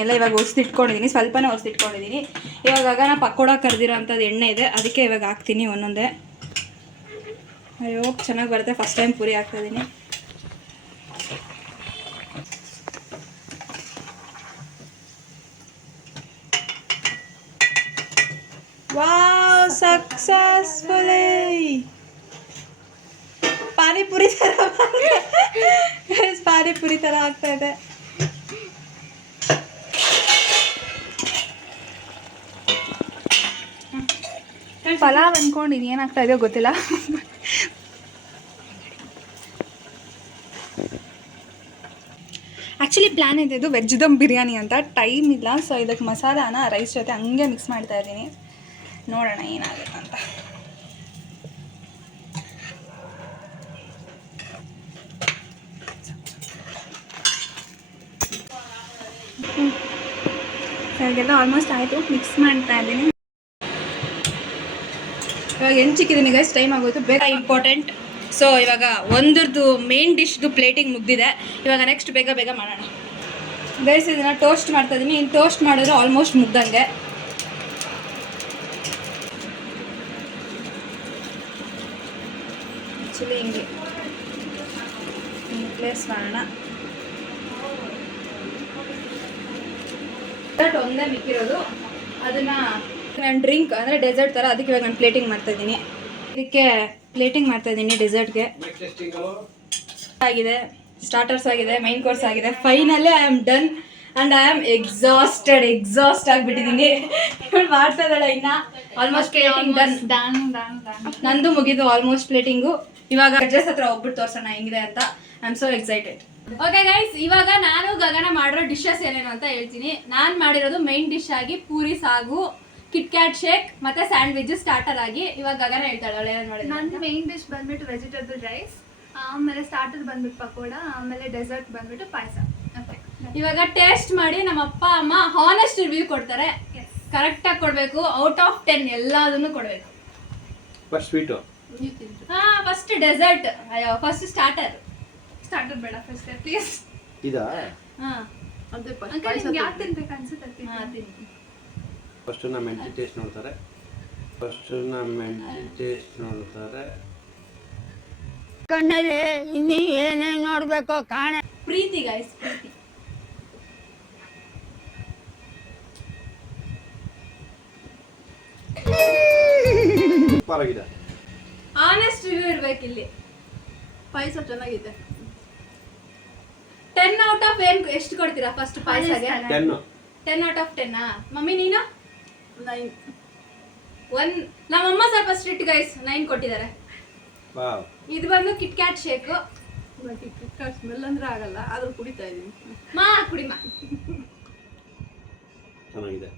ಎಲ್ಲ ಇವಾಗ ಹೊಸ್ದಿಟ್ಕೊಂಡಿದ್ದೀನಿ, ಸ್ವಲ್ಪನೇ ಹೊಸ್ದಿಟ್ಕೊಂಡಿದ್ದೀನಿ. ಇವಾಗ ನಾ ಪಕೋಡ ಕರೆದಿರೋ ಅಂಥದ್ದು ಎಣ್ಣೆ ಇದೆ, ಅದಕ್ಕೆ ಇವಾಗ ಹಾಕ್ತೀನಿ ಒಂದೊಂದೇ. ಅಯ್ಯೋ ಚೆನ್ನಾಗಿ ಬರುತ್ತೆ, ಫಸ್ಟ್ ಟೈಮ್ ಪೂರಿ ಹಾಕ್ತಾಯಿದ್ದೀನಿ. ವಾವ್, ಸಕ್ಸಸ್ಫುಲಿ ಪಾನಿಪುರಿ ಥರ ಆಗ್ತಾ ಇದೆ. ಪಲಾವ್ ಅಂದ್ಕೊಂಡು ಏನಾಗ್ತಾ ಇದೆಯೋ ಗೊತ್ತಿಲ್ಲ. ಆ್ಯಕ್ಚುಲಿ ಪ್ಲ್ಯಾನ್ ಇದೆ, ಇದು ವೆಜ್ ದಮ್ ಬಿರಿಯಾನಿ ಅಂತ. ಟೈಮ್ ಇಲ್ಲ, ಸೊ ಇದಕ್ಕೆ ಮಸಾಲಾನ ರೈಸ್ ಜೊತೆ ಹಂಗೆ ಮಿಕ್ಸ್ ಮಾಡ್ತಾ ಇದ್ದೀನಿ. ನೋಡೋಣ ಏನಾಗುತ್ತೆ ಅಂತ. ಇವಾಗೆಲ್ಲ ಆಲ್ಮೋಸ್ಟ್ ಆಯಿತು, ಮಿಕ್ಸ್ ಮಾಡ್ತಾ ಇದ್ದೀನಿ. ಇವಾಗ ಹೆಂಚಿಕ್ಕಿದ್ದೀನಿ ಗೈಸ್, ಟೈಮ್ ಆಗೋಯ್ತು, ಬೇಗ ಇಂಪಾರ್ಟೆಂಟ್. ಸೊ ಇವಾಗ ಒಂದ್ರದ್ದು ಮೇನ್ ಡಿಶ್ದು ಪ್ಲೇಟಿಂಗ್ ಮುಗ್ದಿದೆ. ಇವಾಗ ನೆಕ್ಸ್ಟ್ ಬೇಗ ಮಾಡೋಣ ಗೈಸ್. ಇದನ್ನು ಟೋಸ್ಟ್ ಮಾಡ್ತಾ ಇದ್ದೀನಿ. ಇನ್ನು ಟೋಸ್ಟ್ ಮಾಡಿದ್ರೆ ಆಲ್ಮೋಸ್ಟ್ ಮುಗ್ದಂಗೆ. ಆ್ಯಕ್ಚುಲಿ ಹಿಂಗೆ ಪ್ಲೇಸ್ ಮಾಡೋಣ. ಒಂದೇ ಮಿಕ್ಕಿರೋದು, ಅದನ್ನು ನಾನು ಡ್ರಿಂಕ್ ಅಂದರೆ ಡೆಸರ್ಟ್ ಥರ, ಅದಕ್ಕೆ ಇವಾಗ ನಾನು ಪ್ಲೇಟಿಂಗ್ ಮಾಡ್ತಾಯಿದ್ದೀನಿ. ಇದಕ್ಕೆ ಪ್ಲೇಟಿಂಗ್ ಮಾಡ್ತಾಯಿದ್ದೀನಿ ಡೆಸರ್ಟ್ಗೆ. ಆಗಿದೆ, ಸ್ಟಾರ್ಟರ್ಸ್ ಆಗಿದೆ, ಮೈನ್ ಕೋರ್ಸ್ ಆಗಿದೆ. Finally I am done and I am exhaust ಆಗಿಬಿಟ್ಟಿದ್ದೀನಿ. ಇವಳು ಮಾಡ್ತಾ ಇದ್ದಾಳೆ ಇನ್ನು. Almost plating done. ನಂದು ಮುಗಿದು ಆಲ್ಮೋಸ್ಟ್ ಪ್ಲೇಟಿಂಗು. ಇವಾಗ ಅಡ್ರೆಸ್ ಹತ್ರ ಹೋಗ್ಬಿಟ್ಟು ತೋರ್ಸೋಣ ಹೆಂಗಿದೆ ಅಂತ. I am so excited. Okay guys, ಇವಾಗ ನಾನು ಗಗನ ಮಾಡಿರೋ ಡಿಶಸ್ ಏನೇನು ಅಂತ ಹೇಳ್ತೀನಿ. ನಾನು ಮಾಡಿರೋದು ಮೈನ್ ಡಿಶ್ ಆಗಿ ಪೂರಿ ಸಾಗು, ಕಿಟ್ಕ್ಯಾಟ್ ಶೇಕ್ ಮತ್ತೆ ಸ್ಯಾಂಡ್ವಿಚ್ ಸ್ಟಾರ್ಟರ್ ಆಗಿ. ಇವಾಗ ಗಗನ ಹೇಳ್ತಾಳೆ ಅವಳು ಏನೇನು ಮಾಡಿದ್ರು. ನಂದು ಮೇನ್ ಡಿಶ್ ಬಂದ್ಬಿಟ್ಟು ವೆಜಿಟೇಬಲ್ ರೈಸ್, ಆಮೇಲೆ ಸ್ಟಾರ್ಟರ್ ಬಂದ್ಬಿಟ್ಟು ಪಕೋಡ, ಆಮೇಲೆ ಡೆಸರ್ಟ್ ಬಂದ್ಬಿಟ್ಟು ಪಾಯಸ. ಇವಾಗ ಟೇಸ್ಟ್ ಮಾಡಿ ನಮ್ಮ ಅಪ್ಪ ಅಮ್ಮ ಹಾನೆಸ್ಟ್ ರಿವ್ಯೂ ಕೊಡ್ತಾರೆ. ಕರೆಕ್ಟಾಗಿ ಕೊಡಬೇಕು, ಔಟ್ ಆಫ್ 10 ಎಲ್ಲದನ್ನು ಕೊಡಬೇಕು. ಫಸ್ಟ್ ಸ್ವೀಟು, ಫಸ್ಟ್ ಡೆಸರ್ಟ್, ಅಯ್ಯೋ ಫಸ್ಟ್ ಸ್ಟಾರ್ಟರ್ ಬೇಡ, ಫಸ್ಟ್ ಪ್ಲೀಸ್. ಇದಾ? ಅದೇ ಫಸ್ಟ್ ಯಾಕೆ ತಿನ್ಬೇಕು ಅನ್ಸುತ್ತೆ. ತಿನ್ನಿ. ಫಸ್ಟ್ ನಮ್ಮ ಮೆಂಟಿ ಟೇಸ್ಟ್ ನೋಡ್ತಾರೆ. ಕಣ್ಣಲ್ಲಿ ಇನ್ನೀ ಏನೇನು ನೋಡ್ಬೇಕೋ ಕಾಣ. ಪ್ರೀತಿ ಗೈಸ್, ಪ್ರೀತಿ. ಸೂಪರ್ ಆಗಿದೆ. ಆನೆಸ್ಟ್ ರಿವ್ಯೂ ಇರ್ಬೇಕು ಇಲ್ಲಿ. ಪಾಯಸ ಚೆನ್ನಾಗಿದೆ. 10 ಔಟ್ ಆಫ್ ಎಷ್ಟು ಕೊಡ್ತೀರಾ ಫಸ್ಟ್ ಪಾಯಸಗೆ? 10 out of 10. ಮಮ್ಮಿ ನೀನು? 9. ನಮ್ಮಮ್ಮ ಸ್ವಲ್ಪ ಸ್ಟ್ರಿಕ್ಟ್ ಗೈಸ್, 9 ಕೊಟ್ಟಿದ್ದಾರೆ. ವಾವ್. ಇದು ಬಂದು ಕಿಟ್ಕ್ಯಾಟ್ ಶೇಕ್. ಕಿಟ್ಕ್ಯಾಟ್ ಸ್ಮೆಲ್ ಅಂದ್ರೆ ಆಗಲ್ಲ, ಆದ್ರೂ ಕುಡಿತಾ ಇದೀನಿ. ಕುಡಿಮಾ. ಚೆನ್ನಾಗಿದೆ.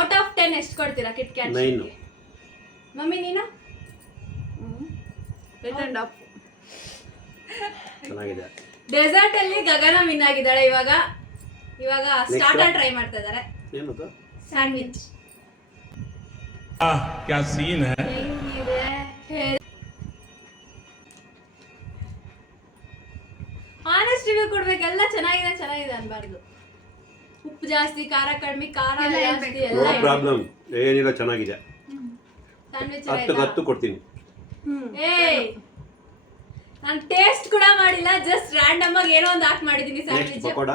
ಔಟ್ ಆಫ್ 10 ಎಷ್ಟು ಕೊಡ್ತೀರಾ ಕಿಟ್ಕ್ಯಾಟ್? 9. ಮಮ್ಮಿ ನೀನು? 8.5. ಚೆನ್ನಾಗಿದೆ. ಡೆಸರ್ಟ್ ಅಲ್ಲಿ ಗಗನ ವಿನ್ ಆಗಿದ್ದಾಳೆ. ಇವಾಗ ಸ್ಟಾರ್ಟರ್ ಟ್ರೈ ಮಾಡ್ತಾ ಇದ್ದಾರೆ. ಏನದು? ಸ್ಯಾಂಡ್ವಿಚ್. क्या सीन है. ಹೆಂಗಿದೆ ಆನೆಸ್ಟ್ ರಿವ್ಯೂ ಕೊಡ್ಬೇಕು. ಎಲ್ಲ ಚೆನ್ನಾಗಿದೆ ಅನ್ಬಾರ್ದು. ಉಪ್ಪು ಜಾಸ್ತಿ, ಖಾರ ಕಡಿಮೆ, ಖಾರ ಜಾಸ್ತಿ, ನೋ ಎಲ್ಲ ಪ್ರಾಬ್ಲಮ್, ಏನಿಲ್ಲ, ಚೆನ್ನಾಗಿದೆ. ಸ್ಯಾಂಡ್ವಿಚ್ 10 ಕೊಡ್ತೀನಿ. ಏಯ್ ನಾನು ಟೇಸ್ಟ್ ಕೂಡ ಮಾಡಿಲ್ಲ, ಜಸ್ಟ್ ರ್ಯಾಂಡಮ್ ಆಗಿ ಏನೋ ಒಂದು ಹಾಕಿ ಮಾಡಿದೀನಿ ನೆಕ್ಸ್ಟ್ ಸ್ಯಾಂಡ್ವಿಚ್. ಪಕೋಡ.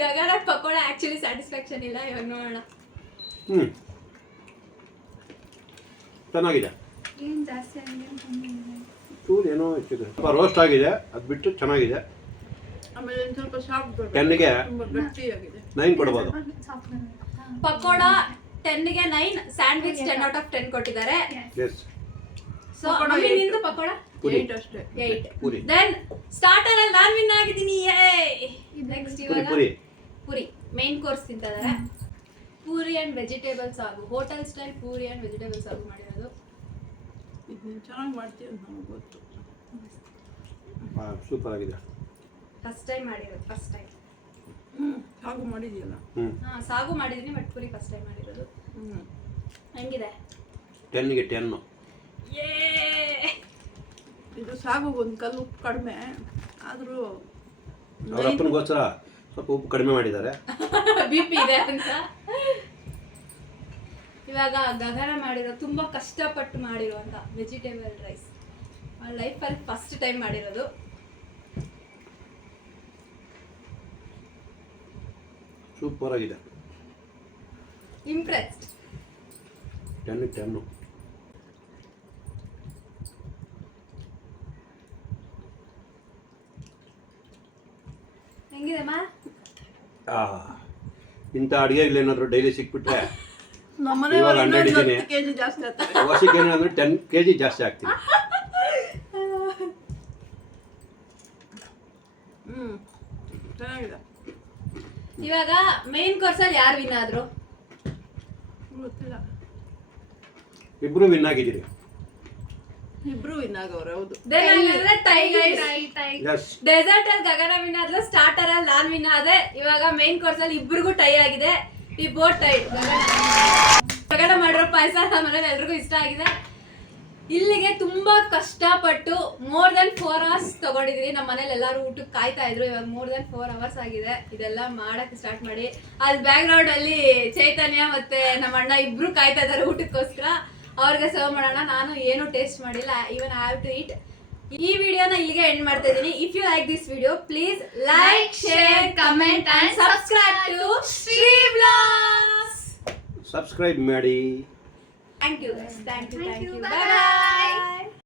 ಗಗನ ಪಕೋಡ ಆಕ್ಚುಲಿ ಸ್ಯಾಟಿಸ್ಫ್ಯಾಕ್ಷನ್ ಇಲ್ಲ, ಇವಾಗ ನೋಡೋಣ. ಚೆನ್ನಾಗಿದೆ. ಏನು ಜಾಸ್ತಿ ಆಗಿದೆ ಚೂರು ಏನೋ ಹೆಚ್ಚಿದೆ, ಸ್ವಲ್ಪ ರೋಸ್ಟ್ ಆಗಿದೆ, ಅದು ಬಿಟ್ಟು ಚೆನ್ನಾಗಿದೆ. ಆಮೇಲೆ ಒಂದು ಸ್ವಲ್ಪ ಸಾಫ್ಟ್ 10ಗೆ ತುಂಬ ಗಟ್ಟಿಯಾಗಿದೆ. 9 ಕೊಡ್ಬೋದು. ಪಕೋಡ 10ಗೆ 9, ಸ್ಯಾಂಡ್ವಿಚ್ 10 ಔಟ್ ಆಫ್ 10 ಕೊಟ್ಟಿದ್ದಾರೆ. ಎಸ್. ಸೊ ನಿಂದು ಪಕೋಡ ಪುರಿ. 8 ಅಷ್ಟೇ. 8. ಪುರಿ. ದೆನ್ ಸ್ಟಾರ್ಟರ್ ಅಲ್ಲಿ ನಾನು ವಿನ್ ಆಗಿದ್ದೀನಿ. ನೆಕ್ಸ್ಟ್ ಪುರಿ ಇವಾಗ ಪುರಿ ಪೂರಿ ಮೇನ್ ಕೋರ್ಸ್ ತಿಂತಿದ್ದಾರೆ. ಪೂರಿ ಅಂಡ್ ವೆಜಿಟೇಬಲ್ಸ್ ಆಗು, hotel style puri and vegetables ಆಗು ಮಾಡಿರೋದು. ಇದು ನೀನು ಚೆನ್ನಾಗಿ ಮಾಡ್ತೀಯ ಅಂತ ನಮಗೆ ಗೊತ್ತು. ಸೂಪರ್ ಆಗಿದೆ. ಫಸ್ಟ್ ಟೈಮ್ ಮಾಡಿರೋದು, ಫಸ್ಟ್ ಟೈಮ್. ಸಾಗು ಮಾಡಿದೆಯಲ್ಲ. ಸಾಗು ಮಾಡಿದೀನಿ, ಬಟ್ ಪೂರಿ ಫಸ್ಟ್ ಟೈಮ್ ಮಾಡಿರೋದು. ಹೆಂಗಿದೆ? 10ಗೆ 10. ಇದು ಸಾಗು ಒಂದು ಕಲ್ಲು ಉಪ್ಪು ಕಡಿಮೆ ಆದರೂ ಅವ್ರ ಅಪ್ಪನಿಗೋಸ್ಕರ ಸ್ವಲ್ಪ ಉಪ್ಪು ಕಡಿಮೆ ಮಾಡಿದ್ದಾರೆ. BP ಇದೆ ಅಂತ. ಇವಾಗ ಗಗನ ಮಾಡಿರೋ ತುಂಬಾ ಕಷ್ಟಪಟ್ಟು ಮಾಡಿರುವಂತ ವೆಜಿಟೇಬಲ್ ರೈಸ್ ಲೈಫಲ್ಲಿ ಫಸ್ಟ್ ಟೈಮ್ ಮಾಡಿರೋದು. ಸೂಪರ್ ಆಗಿದೆ. ಇಂಪ್ರೆಸ್ಡ್. 10ಗೆ 10. ಹೆಂಗಿದೆ ಮಾ? ಇಂಥ ಅಡುಗೆ ಏನಾದರೂ ಡೈಲಿ ಸಿಕ್ಬಿಟ್ರೆ ನಮ್ಮನೆ ಇವಾಗ 100 ಇದ್ದೀನಿ. 10 kg ಜಾಸ್ತಿ ಆಗ್ತದೆ. ವರ್ಷಕ್ಕೆ ಏನಂದ್ರೆ 10 kg ಜಾಸ್ತಿ ಆಗ್ತೀನಿ. ಚೆನ್ನಾಗಿದೆ. ಇವಾಗ ಮೇನ್ ಕೋರ್ಸ್ ಅಲ್ಲಿ ಯಾರು ವಿನ್ ಆದ್ರು? ಗೊತ್ತಿಲ್ಲ, ಇಬ್ರು ವಿನ್ ಆಗಿದ್ದೀರಿ. ಇಬ್ರು ವಿನ್ ಆಗವ್ರೆ. ಹೌದು. ಎಸ್. ಡೆಸರ್ಟ್ ಅಲ್ಲಿ ಗಗನ ವಿನ್ ಆದ್ಲು, ಸ್ಟಾರ್ಟರ್ ಅಲ್ಲಿ ನಾನ್ ವಿನ್ ಆದೆ. ಇವಾಗ ಮೇನ್ ಕೋರ್ಸ್ ಅಲ್ಲಿ ಇಬ್ರಿಗೂ ಟೈ ಆಗಿದೆ. ಈ ಬೋಟ್ ಟೈ. ಗಗನ ಮಾಡಿರೋ ಪಾಯಸ ನಮ್ಮ ಮನೇಲಿ ಎಲ್ರಿಗೂ ಇಷ್ಟ ಆಗಿದೆ. ಇಲ್ಲಿಗೆ ತುಂಬಾ ಕಷ್ಟಪಟ್ಟು ಮೋರ್ ದೆನ್ 4 hours ತಗೊಂಡಿದೀನಿ. ನಮ್ಮ ಮನೇಲಿ ಎಲ್ಲರೂ ಊಟಕ್ಕೆ ಕಾಯ್ತಾ ಇದ್ರು. ಇವಾಗ ಮೋರ್ ದೆನ್ 4 hours ಆಗಿದೆ ಇದೆಲ್ಲ ಮಾಡಕ್ಕೆ ಸ್ಟಾರ್ಟ್ ಮಾಡಿ. ಅಲ್ಲಿ ಬ್ಯಾಕ್ ಗ್ರೌಂಡ್ ಅಲ್ಲಿ ಚೈತನ್ಯ ಮತ್ತೆ ನಮ್ಮ ಅಣ್ಣ ಇಬ್ರು ಕಾಯ್ತಾ ಇದಾರೆ ಊಟಕ್ಕೋಸ್ಕರ. ಅವ್ರಿಗೆ ಸರ್ವ್ ಮಾಡೋಣ. ನಾನು ಏನು ಟೇಸ್ಟ್ ಮಾಡಿಲ್ಲ, even I have to eat. ಈ ವಿಡಿಯೋನ ಇಲ್ಲಿಗೆ ಎಂಡ್ ಮಾಡ್ತಾ ಇದ್ದೀನಿ. If you like this video, please like, share, comment and subscribe to Shri blogs. Subscribe ಮಾಡಿ. Thank you. Bye bye.